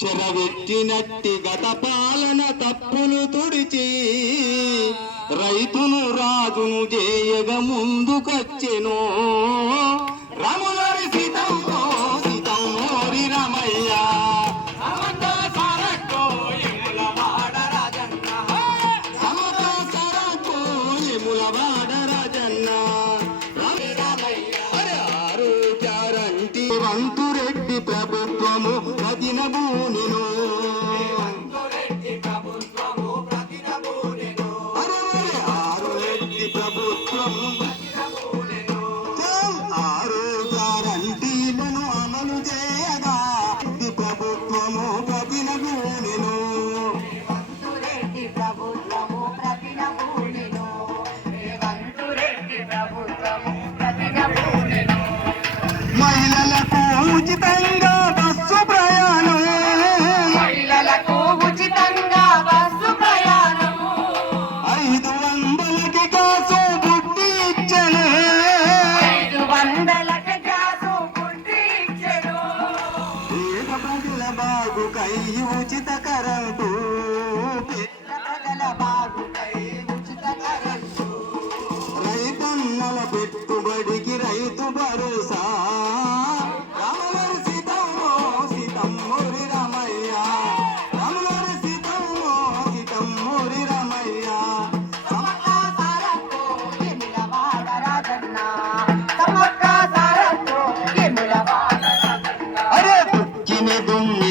చెరవెట్టినట్టి గత పాలన తప్పులు తుడిచి రైతును రాజును చేయగ ముందుకొచ్చెను రాములరి సీతమ్మో సీతమ్మోరి రమయ్య వంతురెడ్డి ప్రభుత్వము ప్రతినబూనెను ఆరురెడ్డి ప్రభుత్వము ఆరు గ్యారంటీలను అమలు చేయగా ప్రభుత్వము ప్రతినబూనెను మహిళలకు ఉచితంగా బస్సు ప్రయాణం మహిళలకు ఉచితంగా బస్సు ప్రయాణం 500కి కాసు బుట్టి ఇచ్చెను 500కి కాసు బుట్టి ఇచ్చెను పేద ప్రజల బాగుకై ఉచిత కరెంటు ప్రజల బాగుకై ఉచిత కరెంటు రైతన్నల పెట్టుబడికి రైతు భరోసా రాములరి సీతమ్మో సీతమ్మోరి రమయ్య రాములరి సీతమ్మో సీతమ్మోరి రమయ్య సమక్క సారతో ఎములవాడ రాజన్న సమక్క సారతో ఎములవాడ రాజన్న అరే దుక్కిని దున్న